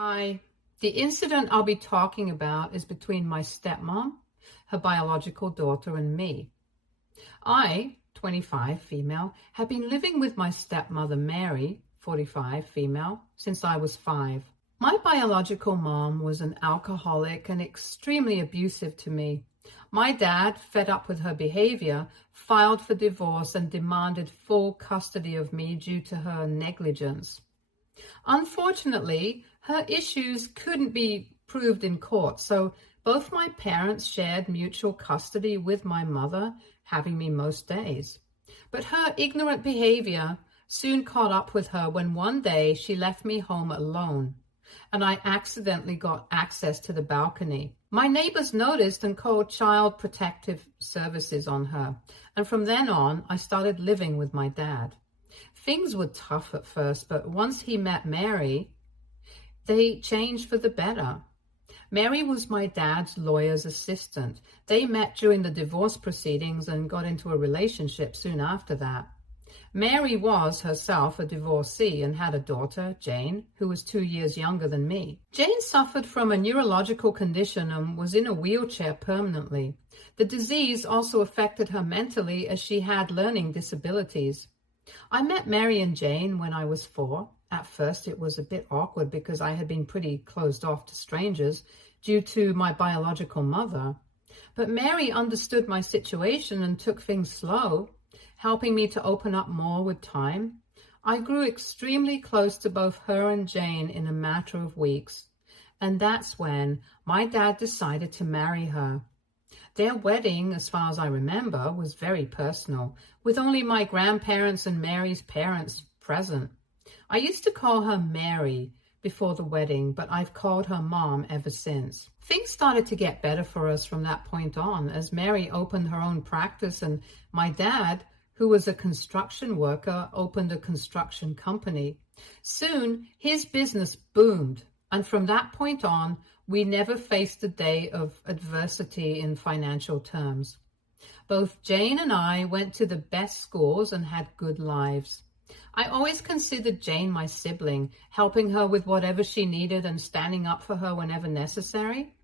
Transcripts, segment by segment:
Hi. The incident I'll be talking about is between my stepmom, her biological daughter, and me. I, 25, female, have been living with my stepmother, Mary, 45, female, since I was 5. My biological mom was an alcoholic and extremely abusive to me. My dad, fed up with her behavior, filed for divorce and demanded full custody of me due to her negligence. Unfortunately, her issues couldn't be proved in court, so both my parents shared mutual custody with my mother, having me most days. But her ignorant behavior soon caught up with her when one day she left me home alone, and I accidentally got access to the balcony. My neighbors noticed and called Child Protective Services on her, and from then on, I started living with my dad. Things were tough at first, but once he met Mary, they changed for the better. Mary was my dad's lawyer's assistant. They met during the divorce proceedings and got into a relationship soon after that. Mary was herself a divorcee and had a daughter, Jane, who was 2 years younger than me. Jane suffered from a neurological condition and was in a wheelchair permanently. The disease also affected her mentally as she had learning disabilities. I met Mary and Jane when I was 4. At first, it was a bit awkward because I had been pretty closed off to strangers due to my biological mother. But Mary understood my situation and took things slow, helping me to open up more with time. I grew extremely close to both her and Jane in a matter of weeks, and that's when my dad decided to marry her. Their wedding, as far as I remember, was very personal, with only my grandparents and Mary's parents present. I used to call her Mary before the wedding, but I've called her Mom ever since. Things started to get better for us from that point on, as Mary opened her own practice and my dad, who was a construction worker, opened a construction company. Soon, his business boomed, and from that point on, we never faced a day of adversity in financial terms. Both Jane and I went to the best schools and had good lives. I always considered Jane my sibling, helping her with whatever she needed and standing up for her whenever necessary.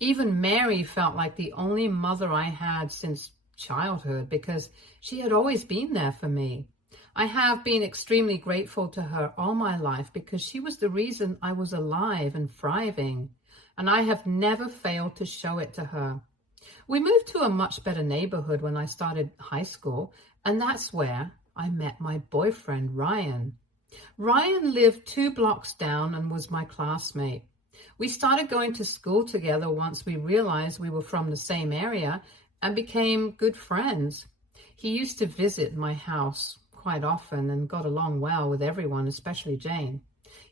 Even Mary felt like the only mother I had since childhood because she had always been there for me. I have been extremely grateful to her all my life because she was the reason I was alive and thriving, and I have never failed to show it to her. We moved to a much better neighborhood when I started high school, and that's where I met my boyfriend, Ryan. Ryan lived 2 blocks down and was my classmate. We started going to school together once we realized we were from the same area and became good friends. He used to visit my house quite often and got along well with everyone, especially Jane.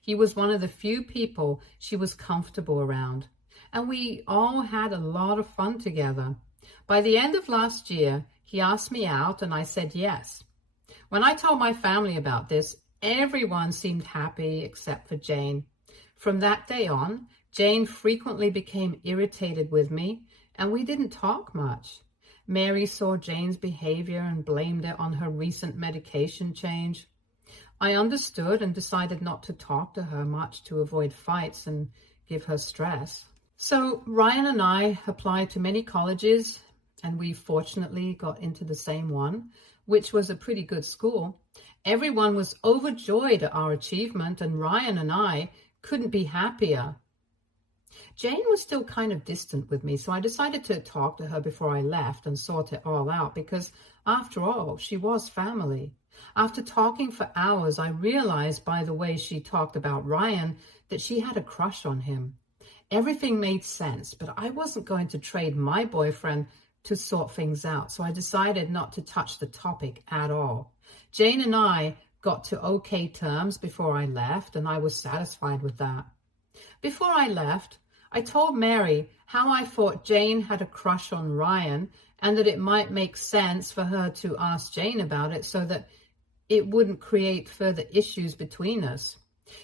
He was one of the few people she was comfortable around, and we all had a lot of fun together. By the end of last year, he asked me out and I said yes. When I told my family about this, everyone seemed happy except for Jane. From that day on, Jane frequently became irritated with me, and we didn't talk much. Mary saw Jane's behavior and blamed it on her recent medication change. I understood and decided not to talk to her much to avoid fights and give her stress. So Ryan and I applied to many colleges, and we fortunately got into the same one, which was a pretty good school. Everyone was overjoyed at our achievement, and Ryan and I couldn't be happier. Jane was still kind of distant with me, so I decided to talk to her before I left and sort it all out because, after all, she was family. After talking for hours, I realized by the way she talked about Ryan that she had a crush on him. Everything made sense, but I wasn't going to trade my boyfriend to sort things out, so I decided not to touch the topic at all. Jane and I got to okay terms before I left, and I was satisfied with that. Before I left, I told Mary how I thought Jane had a crush on Ryan and that it might make sense for her to ask Jane about it so that it wouldn't create further issues between us.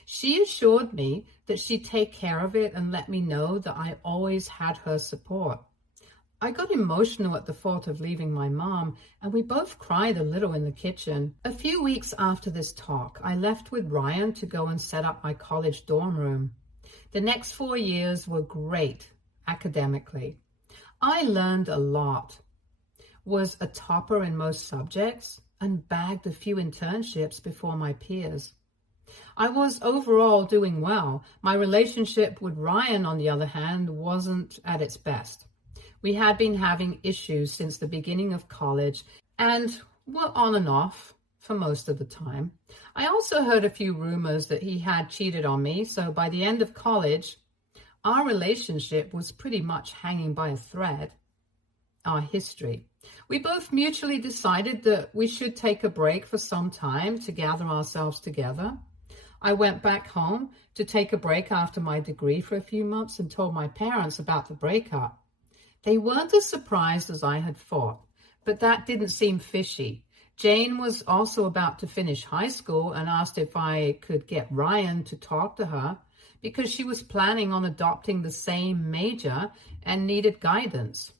She assured me that she'd take care of it and let me know that I always had her support. I got emotional at the thought of leaving my mom, and we both cried a little in the kitchen. A few weeks after this talk, I left with Ryan to go and set up my college dorm room. The next 4 years were great academically. I learned a lot, was a topper in most subjects, and bagged a few internships before my peers. I was overall doing well. My relationship with Ryan, on the other hand, wasn't at its best. We had been having issues since the beginning of college and were on and off for most of the time. I also heard a few rumors that he had cheated on me, so by the end of college, our relationship was pretty much hanging by a thread. Our history. We both mutually decided that we should take a break for some time to gather ourselves together. I went back home to take a break after my degree for a few months and told my parents about the breakup. They weren't as surprised as I had thought, but that didn't seem fishy. Jane was also about to finish high school and asked if I could get Ryan to talk to her because she was planning on adopting the same major and needed guidance.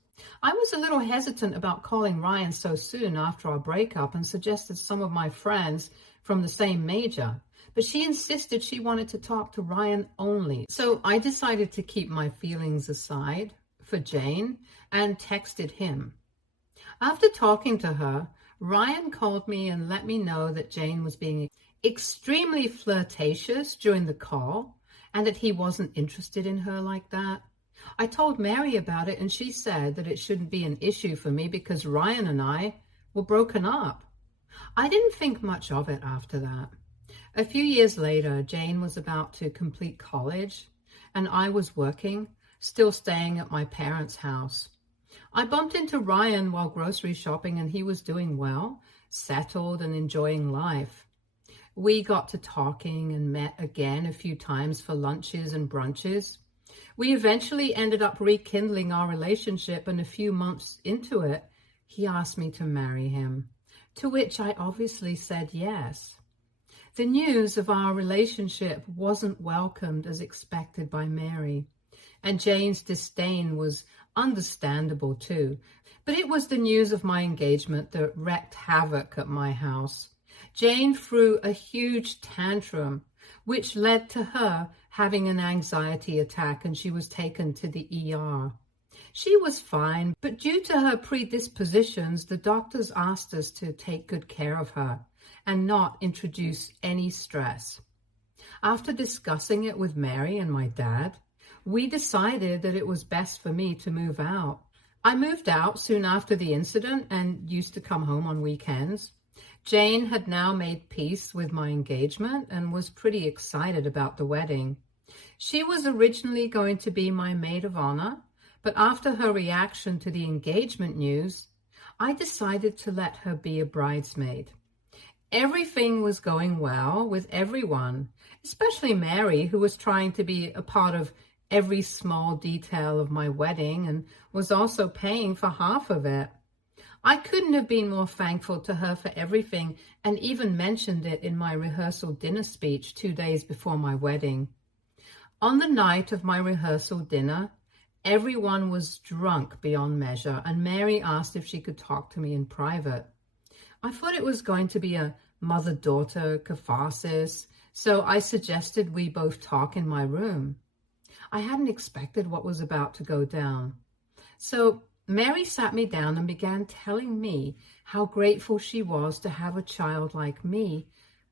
I was a little hesitant about calling Ryan so soon after our breakup and suggested some of my friends from the same major, but she insisted she wanted to talk to Ryan only. So I decided to keep my feelings aside for Jane and texted him. After talking to her, Ryan called me and let me know that Jane was being extremely flirtatious during the call and that he wasn't interested in her like that. I told Mary about it and she said that it shouldn't be an issue for me because Ryan and I were broken up. I didn't think much of it after that. A few years later, Jane was about to complete college and I was working, still staying at my parents' house. I bumped into Ryan while grocery shopping and he was doing well, settled and enjoying life. We got to talking and met again a few times for lunches and brunches. We eventually ended up rekindling our relationship, and a few months into it, he asked me to marry him, to which I obviously said yes. The news of our relationship wasn't welcomed as expected by Mary, and Jane's disdain was understandable too. But it was the news of my engagement that wreaked havoc at my house. Jane threw a huge tantrum, which led to her having an anxiety attack, and she was taken to the ER. She was fine, but due to her predispositions, the doctors asked us to take good care of her and not introduce any stress. After discussing it with Mary and my dad, we decided that it was best for me to move out. I moved out soon after the incident and used to come home on weekends. Jane had now made peace with my engagement and was pretty excited about the wedding. She was originally going to be my maid of honor, but after her reaction to the engagement news, I decided to let her be a bridesmaid. Everything was going well with everyone, especially Mary, who was trying to be a part of every small detail of my wedding and was also paying for half of it. I couldn't have been more thankful to her for everything and even mentioned it in my rehearsal dinner speech 2 days before my wedding. On the night of my rehearsal dinner, everyone was drunk beyond measure, and Mary asked if she could talk to me in private. I thought it was going to be a mother-daughter catharsis, so I suggested we both talk in my room. I hadn't expected what was about to go down. So Mary sat me down and began telling me how grateful she was to have a child like me,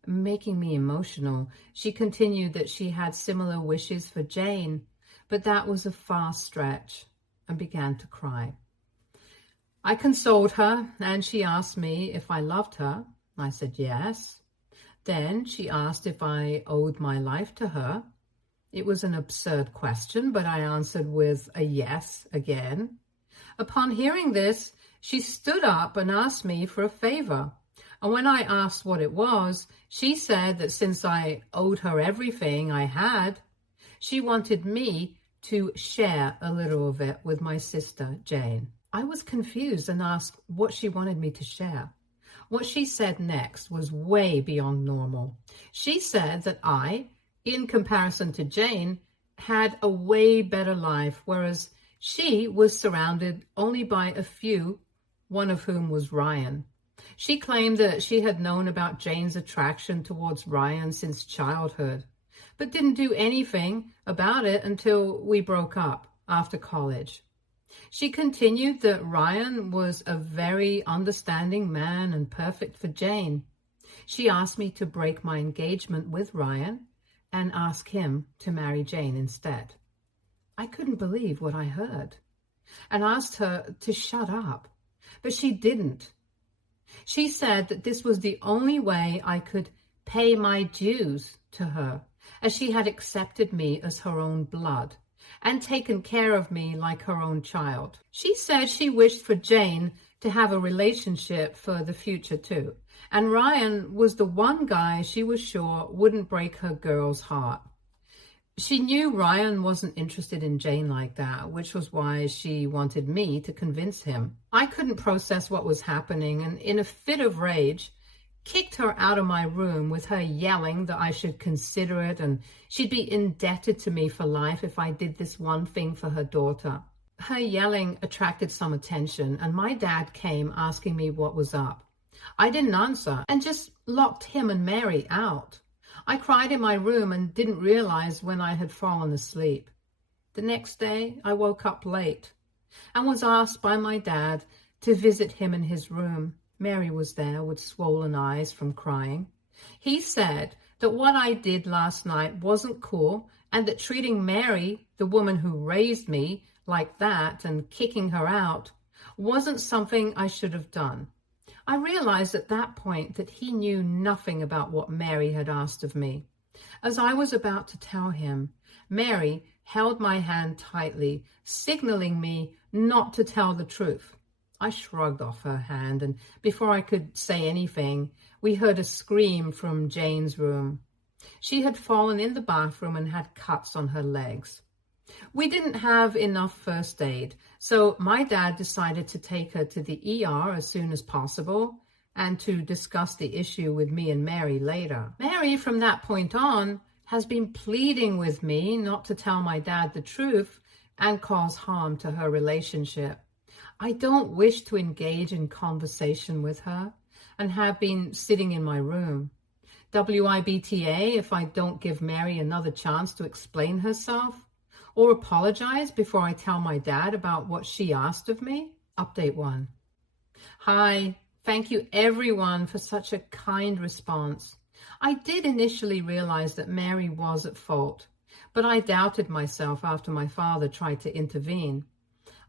making me emotional. She continued that she had similar wishes for Jane, but that was a far stretch, and began to cry. I consoled her, and she asked me if I loved her. I said yes. Then she asked if I owed my life to her. It was an absurd question, but I answered with a yes again. Upon hearing this, she stood up and asked me for a favor. And when I asked what it was, she said that since I owed her everything I had, she wanted me to share a little of it with my sister, Jane. I was confused and asked what she wanted me to share. What she said next was way beyond normal. She said that I, in comparison to Jane, had a way better life, whereas she was surrounded only by a few, one of whom was Ryan. She claimed that she had known about Jane's attraction towards Ryan since childhood, but didn't do anything about it until we broke up after college. She continued that Ryan was a very understanding man and perfect for Jane. She asked me to break my engagement with Ryan and ask him to marry Jane instead. I couldn't believe what I heard and asked her to shut up, but she didn't. She said that this was the only way I could pay my dues to her, as she had accepted me as her own blood and taken care of me like her own child. She said she wished for Jane to have a relationship for the future too, and Ryan was the one guy she was sure wouldn't break her girl's heart. She knew Ryan wasn't interested in Jane like that, which was why she wanted me to convince him. I couldn't process what was happening, and in a fit of rage, kicked her out of my room with her yelling that I should consider it and she'd be indebted to me for life if I did this one thing for her daughter. Her yelling attracted some attention, and my dad came asking me what was up. I didn't answer and just locked him and Mary out. I cried in my room and didn't realize when I had fallen asleep. The next day, I woke up late and was asked by my dad to visit him in his room. Mary was there with swollen eyes from crying. He said that what I did last night wasn't cool and that treating Mary, the woman who raised me, like that and kicking her out wasn't something I should have done. I realized at that point that he knew nothing about what Mary had asked of me. As I was about to tell him, Mary held my hand tightly, signaling me not to tell the truth. I shrugged off her hand, and before I could say anything, we heard a scream from Jane's room. She had fallen in the bathroom and had cuts on her legs. We didn't have enough first aid, so my dad decided to take her to the ER as soon as possible and to discuss the issue with me and Mary later. Mary, from that point on, has been pleading with me not to tell my dad the truth and cause harm to her relationship. I don't wish to engage in conversation with her and have been sitting in my room. WIBTA if I don't give Mary another chance to explain herself or apologize before I tell my dad about what she asked of me. Update 1. Hi, thank you everyone for such a kind response. I did initially realize that Mary was at fault, but I doubted myself after my father tried to intervene.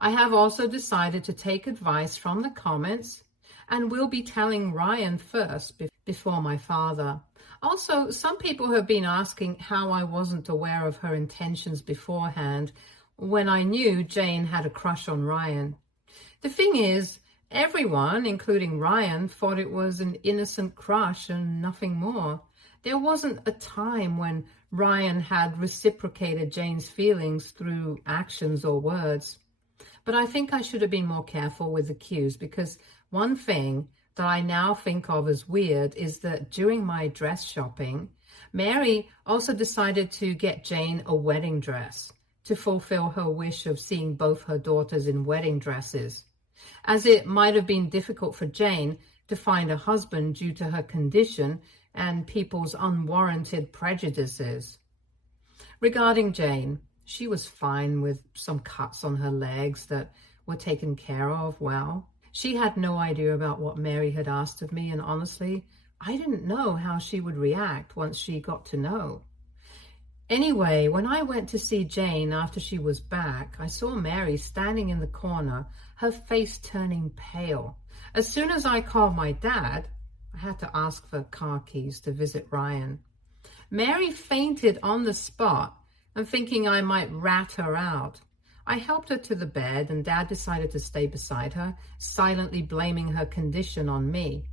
I have also decided to take advice from the comments and will be telling Ryan first before my father. Also, some people have been asking how I wasn't aware of her intentions beforehand when I knew Jane had a crush on Ryan. The thing is, everyone, including Ryan, thought it was an innocent crush and nothing more. There wasn't a time when Ryan had reciprocated Jane's feelings through actions or words. But I think I should have been more careful with the cues, because one thing that I now think of as weird is that during my dress shopping, Mary also decided to get Jane a wedding dress to fulfill her wish of seeing both her daughters in wedding dresses, as it might have been difficult for Jane to find a husband due to her condition and people's unwarranted prejudices. Regarding Jane, she was fine with some cuts on her legs that were taken care of well. She had no idea about what Mary had asked of me, and honestly, I didn't know how she would react once she got to know. Anyway, when I went to see Jane after she was back, I saw Mary standing in the corner, her face turning pale. As soon as I called my dad, I had to ask for car keys to visit Ryan. Mary fainted on the spot, and thinking I might rat her out, I helped her to the bed, and Dad decided to stay beside her, silently blaming her condition on me.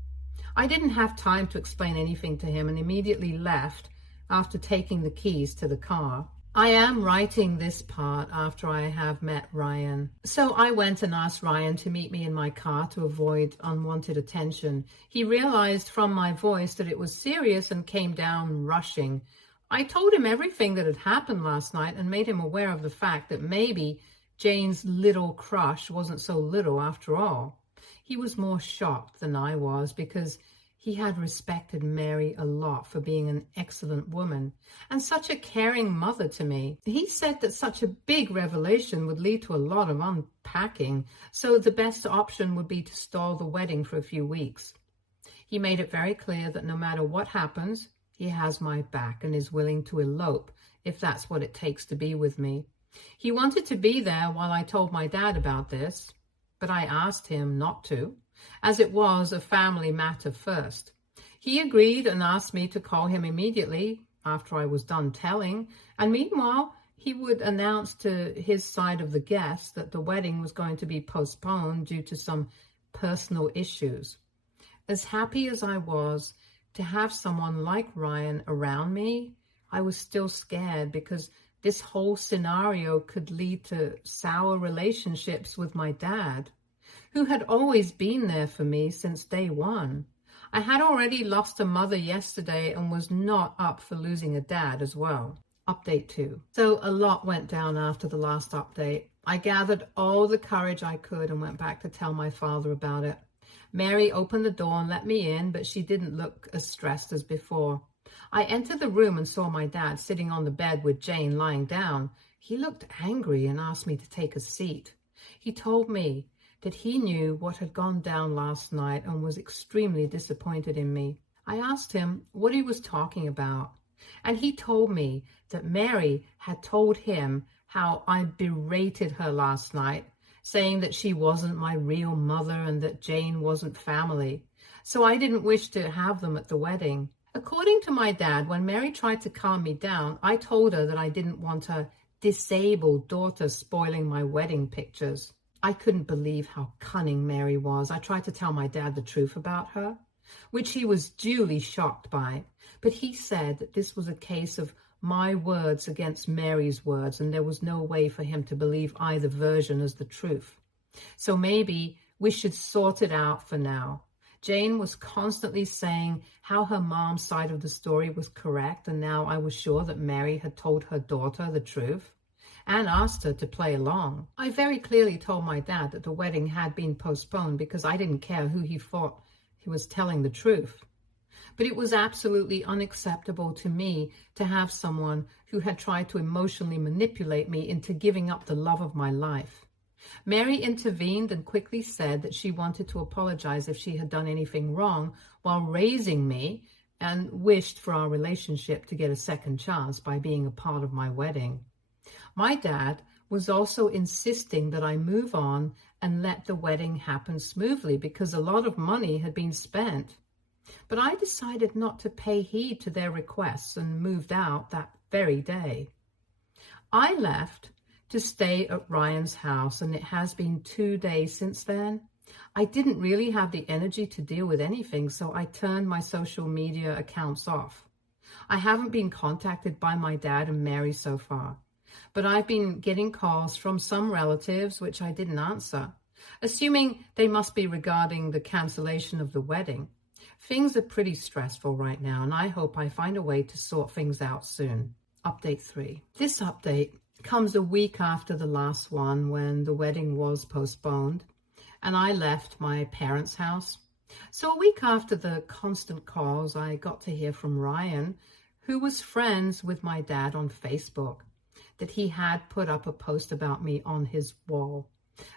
I didn't have time to explain anything to him and immediately left after taking the keys to the car. I am writing this part after I have met Ryan. So I went and asked Ryan to meet me in my car to avoid unwanted attention. He realized from my voice that it was serious and came down rushing. I told him everything that had happened last night and made him aware of the fact that maybe Jane's little crush wasn't so little after all. He was more shocked than I was because He had respected Mary a lot for being an excellent woman and such a caring mother to me. He said that such a big revelation would lead to a lot of unpacking, so the best option would be to stall the wedding for a few weeks. He made it very clear that no matter what happens, he has my back and is willing to elope if that's what it takes to be with me. He wanted to be there while I told my dad about this, but I asked him not to, as it was a family matter first. He agreed and asked me to call him immediately after I was done telling, and meanwhile, he would announce to his side of the guests that the wedding was going to be postponed due to some personal issues. As happy as I was to have someone like Ryan around me, I was still scared because this whole scenario could lead to sour relationships with my dad, who had always been there for me since day one. I had already lost a mother yesterday and was not up for losing a dad as well. Update 2. So a lot went down after the last update. I gathered all the courage I could and went back to tell my father about it. Mary opened the door and let me in, but she didn't look as stressed as before. I entered the room and saw my dad sitting on the bed with Jane lying down. He looked angry and asked me to take a seat. He told me that he knew what had gone down last night and was extremely disappointed in me. I asked him what he was talking about, and he told me that Mary had told him how I berated her last night, saying that she wasn't my real mother and that Jane wasn't family, so I didn't wish to have them at the wedding. According to my dad, when Mary tried to calm me down, I told her that I didn't want her disabled daughter spoiling my wedding pictures. I couldn't believe how cunning Mary was. I tried to tell my dad the truth about her, which he was duly shocked by, but he said that this was a case of my words against Mary's words, and there was no way for him to believe either version as the truth. So maybe we should sort it out for now. Jane was constantly saying how her mom's side of the story was correct, and now I was sure that Mary had told her daughter the truth and asked her to play along. I very clearly told my dad that the wedding had been postponed because I didn't care who he thought he was telling the truth. But it was absolutely unacceptable to me to have someone who had tried to emotionally manipulate me into giving up the love of my life. Mary intervened and quickly said that she wanted to apologize if she had done anything wrong while raising me and wished for our relationship to get a second chance by being a part of my wedding. My dad was also insisting that I move on and let the wedding happen smoothly because a lot of money had been spent. But I decided not to pay heed to their requests and moved out that very day. I left to stay at Ryan's house, and it has been 2 days since then. I didn't really have the energy to deal with anything, so I turned my social media accounts off. I haven't been contacted by my dad and Mary so far, but I've been getting calls from some relatives which I didn't answer, assuming they must be regarding the cancellation of the wedding. Things are pretty stressful right now, and I hope I find a way to sort things out soon. Update 3. This update comes a week after the last one when the wedding was postponed and I left my parents' house. So a week after the constant calls, I got to hear from Ryan, who was friends with my dad on Facebook, that he had put up a post about me on his wall.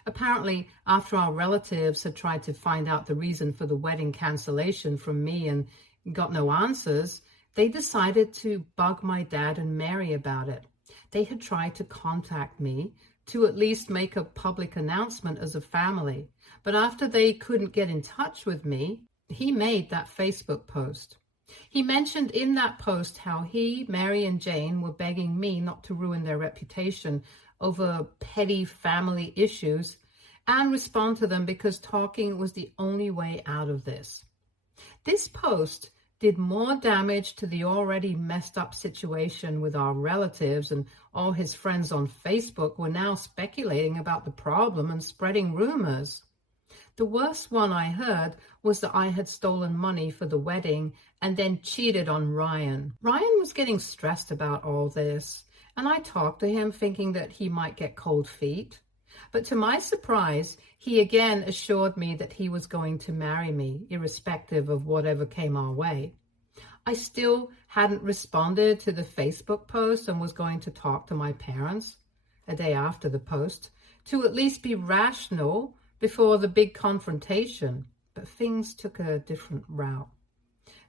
Apparently, after our relatives had tried to find out the reason for the wedding cancellation from me and got no answers, they decided to bug my dad and Mary about it. They had tried to contact me to at least make a public announcement as a family, but after they couldn't get in touch with me, he made that Facebook post. He mentioned in that post how he, Mary, and Jane were begging me not to ruin their reputation over petty family issues and respond to them because talking was the only way out of this. This post did more damage to the already messed up situation with our relatives, and all his friends on Facebook were now speculating about the problem and spreading rumors. The worst one I heard was that I had stolen money for the wedding and then cheated on Ryan. Ryan was getting stressed about all this, and I talked to him thinking that he might get cold feet. But to my surprise, he again assured me that he was going to marry me, irrespective of whatever came our way. I still hadn't responded to the Facebook post and was going to talk to my parents a day after the post to at least be rational before the big confrontation. But things took a different route.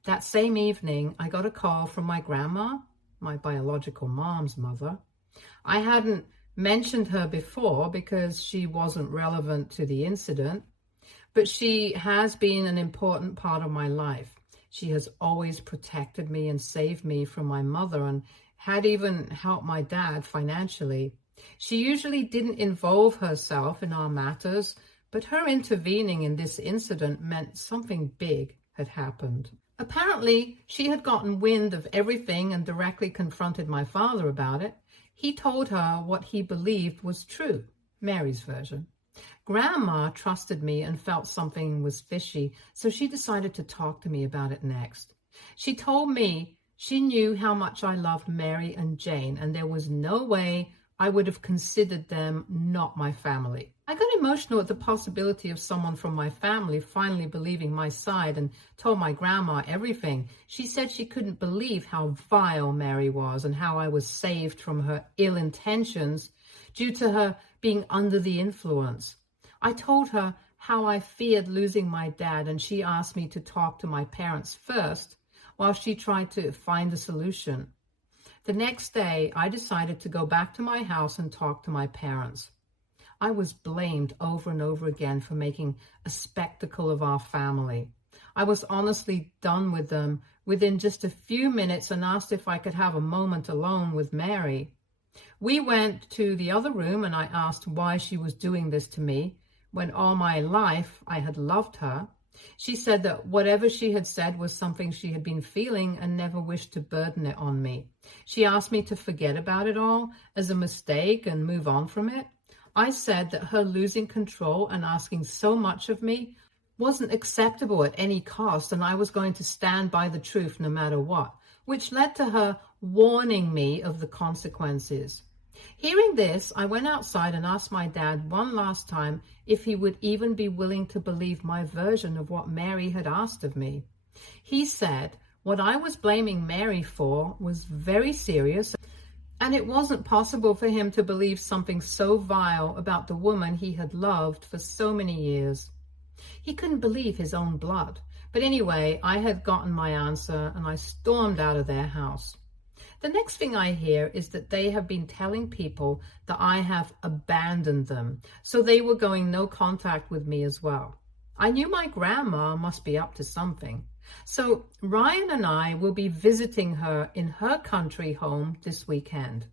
That same evening, I got a call from my grandma, my biological mom's mother. I hadn't mentioned her before because she wasn't relevant to the incident, but she has been an important part of my life. She has always protected me and saved me from my mother and had even helped my dad financially. She usually didn't involve herself in our matters, but her intervening in this incident meant something big had happened. Apparently, she had gotten wind of everything and directly confronted my father about it. He told her what he believed was true, Mary's version. Grandma trusted me and felt something was fishy, so she decided to talk to me about it next. She told me she knew how much I loved Mary and Jane, and there was no way I would have considered them not my family. I got emotional at the possibility of someone from my family finally believing my side and told my grandma everything. She said she couldn't believe how vile Mary was and how I was saved from her ill intentions due to her being under the influence. I told her how I feared losing my dad, and she asked me to talk to my parents first while she tried to find a solution. The next day, I decided to go back to my house and talk to my parents. I was blamed over and over again for making a spectacle of our family. I was honestly done with them within just a few minutes and asked if I could have a moment alone with Mary. We went to the other room and I asked why she was doing this to me when all my life I had loved her. She said that whatever she had said was something she had been feeling and never wished to burden it on me. She asked me to forget about it all as a mistake and move on from it. I said that her losing control and asking so much of me wasn't acceptable at any cost, and I was going to stand by the truth no matter what, which led to her warning me of the consequences. Hearing this, I went outside and asked my dad one last time if he would even be willing to believe my version of what Mary had asked of me. He said what I was blaming Mary for was very serious, and it wasn't possible for him to believe something so vile about the woman he had loved for so many years. He couldn't believe his own blood. But anyway, I had gotten my answer and I stormed out of their house. The next thing I hear is that they have been telling people that I have abandoned them, so they were going no contact with me as well. I knew my grandma must be up to something. So Ryan and I will be visiting her in her country home this weekend.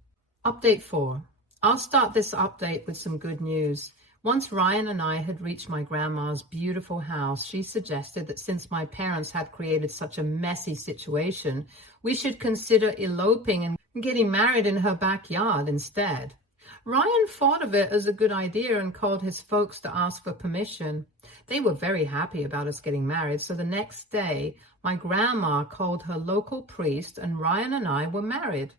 Update 4. I'll start this update with some good news. Once Ryan and I had reached my grandma's beautiful house, she suggested that since my parents had created such a messy situation, we should consider eloping and getting married in her backyard instead. Ryan thought of it as a good idea and called his folks to ask for permission. They were very happy about us getting married, so the next day, my grandma called her local priest and Ryan and I were married.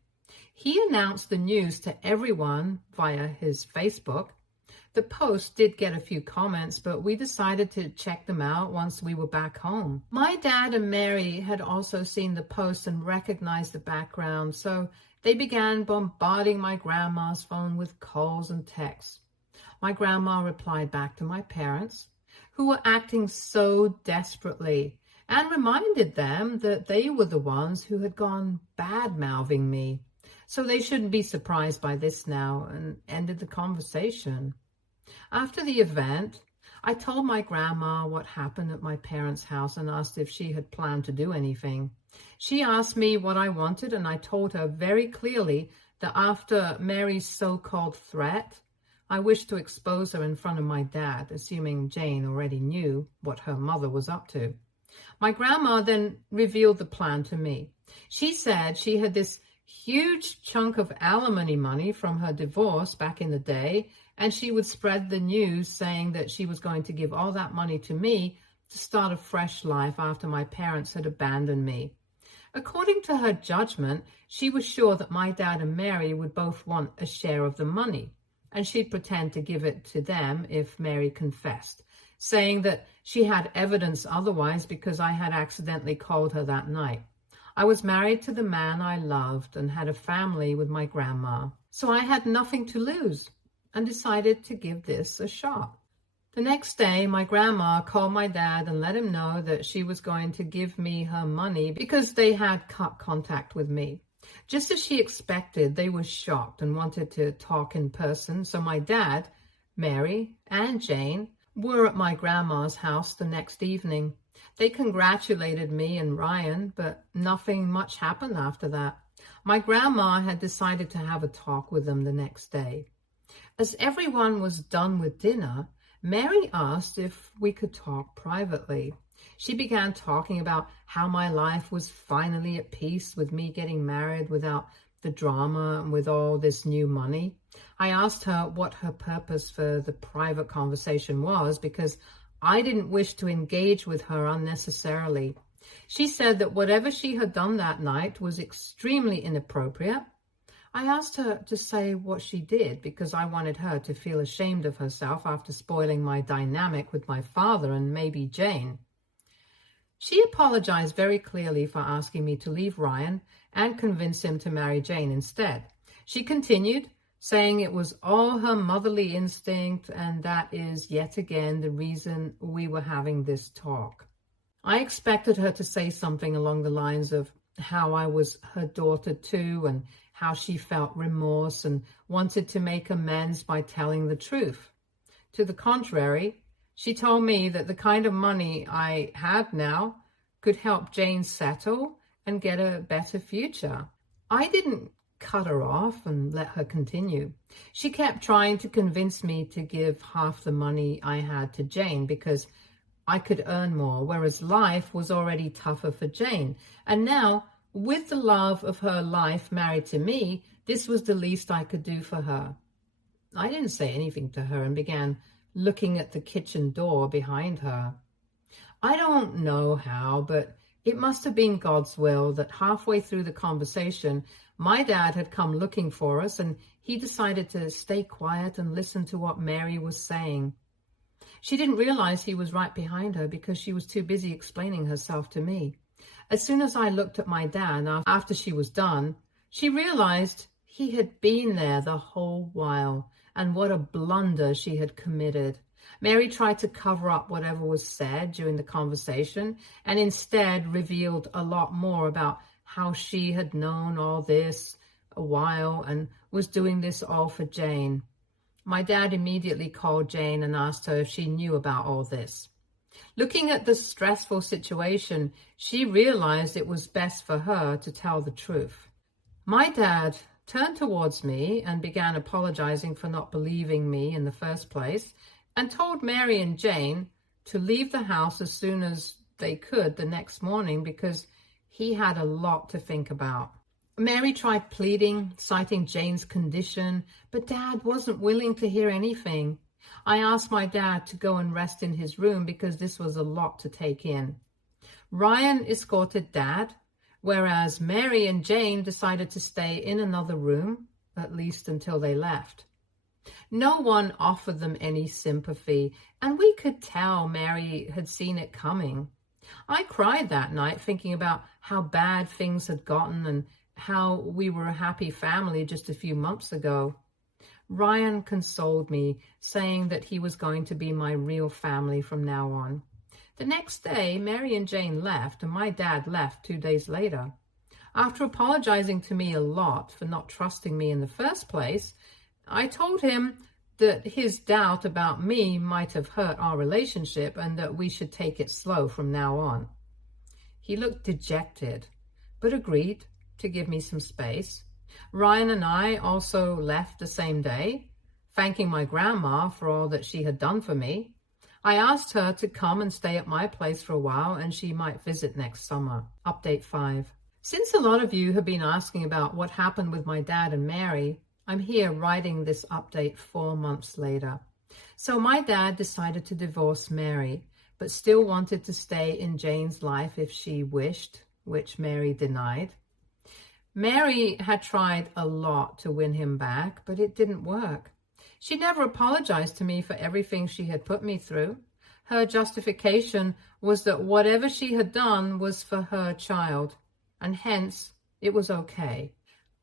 He announced the news to everyone via his Facebook. The post did get a few comments, but we decided to check them out once we were back home. My dad and Mary had also seen the post and recognized the background, so they began bombarding my grandma's phone with calls and texts. My grandma replied back to my parents, who were acting so desperately, and reminded them that they were the ones who had gone bad-mouthing me. So they shouldn't be surprised by this now, and ended the conversation. After the event, I told my grandma what happened at my parents' house and asked if she had planned to do anything. She asked me what I wanted, and I told her very clearly that after Mary's so-called threat, I wished to expose her in front of my dad, assuming Jane already knew what her mother was up to. My grandma then revealed the plan to me. She said she had this huge chunk of alimony money from her divorce back in the day, and she would spread the news saying that she was going to give all that money to me to start a fresh life after my parents had abandoned me. According to her judgment, she was sure that my dad and Mary would both want a share of the money. and she'd pretend to give it to them if Mary confessed, saying that she had evidence otherwise because I had accidentally called her that night. I was married to the man I loved and had a family with my grandma, so I had nothing to lose and decided to give this a shot. The next day, my grandma called my dad and let him know that she was going to give me her money because they had cut contact with me. Just as she expected, they were shocked and wanted to talk in person, so my dad, Mary, and Jane were at my grandma's house the next evening. They congratulated me and Ryan, but nothing much happened after that. My grandma had decided to have a talk with them the next day. As everyone was done with dinner, Mary asked if we could talk privately. She began talking about how my life was finally at peace with me getting married without the drama and with all this new money. I asked her what her purpose for the private conversation was because I didn't wish to engage with her unnecessarily. She said that whatever she had done that night was extremely inappropriate. I asked her to say what she did because I wanted her to feel ashamed of herself after spoiling my dynamic with my father and maybe Jane. She apologized very clearly for asking me to leave Ryan and convince him to marry Jane instead. She continued, saying it was all her motherly instinct and that is yet again the reason we were having this talk. I expected her to say something along the lines of how I was her daughter too and how she felt remorse and wanted to make amends by telling the truth. To the contrary, she told me that the kind of money I had now could help Jane settle and get a better future. I didn't cut her off and let her continue. She kept trying to convince me to give half the money I had to Jane because I could earn more, whereas life was already tougher for Jane. And now, with the love of her life married to me, this was the least I could do for her. I didn't say anything to her and began looking at the kitchen door behind her. I don't know how, but it must have been God's will that halfway through the conversation, my dad had come looking for us and he decided to stay quiet and listen to what Mary was saying. She didn't realize he was right behind her because she was too busy explaining herself to me. As soon as I looked at my dad after she was done, she realized he had been there the whole while and what a blunder she had committed. Mary tried to cover up whatever was said during the conversation and instead revealed a lot more about how she had known all this a while and was doing this all for Jane. My dad immediately called Jane and asked her if she knew about all this. Looking at the stressful situation, she realized it was best for her to tell the truth. My dad turned towards me and began apologizing for not believing me in the first place and told Mary and Jane to leave the house as soon as they could the next morning because he had a lot to think about. Mary tried pleading, citing Jane's condition, but Dad wasn't willing to hear anything. I asked my dad to go and rest in his room because this was a lot to take in. Ryan escorted Dad, whereas Mary and Jane decided to stay in another room, at least until they left. No one offered them any sympathy, and we could tell Mary had seen it coming. I cried that night thinking about how bad things had gotten and how we were a happy family just a few months ago. Ryan consoled me, saying that he was going to be my real family from now on. The next day, Mary and Jane left, and my dad left 2 days later. After apologizing to me a lot for not trusting me in the first place, I told him that his doubt about me might have hurt our relationship and that we should take it slow from now on. He looked dejected, but agreed to give me some space. Ryan and I also left the same day, thanking my grandma for all that she had done for me. I asked her to come and stay at my place for a while and she might visit next summer. Update 5. Since a lot of you have been asking about what happened with my dad and Mary, I'm here writing this update 4 months later. So my dad decided to divorce Mary, but still wanted to stay in Jane's life if she wished, which Mary denied. Mary had tried a lot to win him back, but it didn't work. She never apologized to me for everything she had put me through. Her justification was that whatever she had done was for her child, and hence it was okay.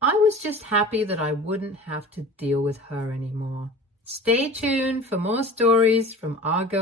I was just happy that I wouldn't have to deal with her anymore. Stay tuned for more stories from Argo.